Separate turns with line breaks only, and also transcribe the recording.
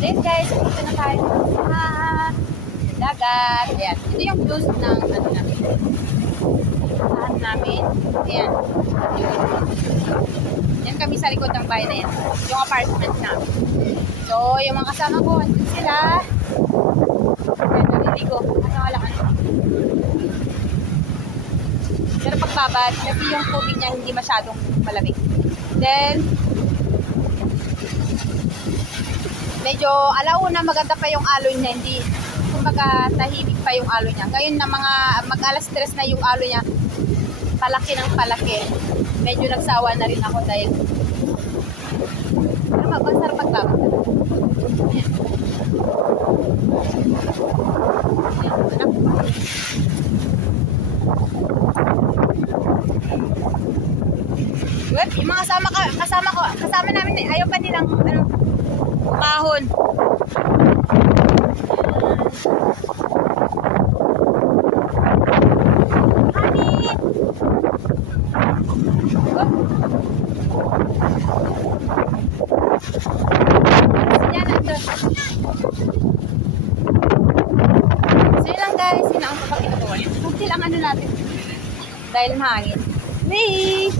Then guys, dito na tayo sa dagat. Ayan. Ito yung views ng ano namin. Saan namin. Ayan. Yan kami sa likod ng bahay na yan. Yung apartment namin. So, yung mga kasama ko, andun sila. Ayan, naliligo. Ano, wala ka Pero pagbabad, kasi yung tubig niya hindi masyadong malamig. Then, medyo alauna maganda pa yung aloy niya, hindi kumbaga tahimik pa yung aloy niya. Ngayon na mga mag alas tres na yung aloy niya, palaki ng palaki. Medyo nagsawa na rin ako dahil pero mabasar pagbabad. Ayan. Ayan, anak. Web, yung mga kasama, ka, kasama ko, kasama namin, ayaw pa nilang, ano, lang ano. Dahil mahangin. Hey!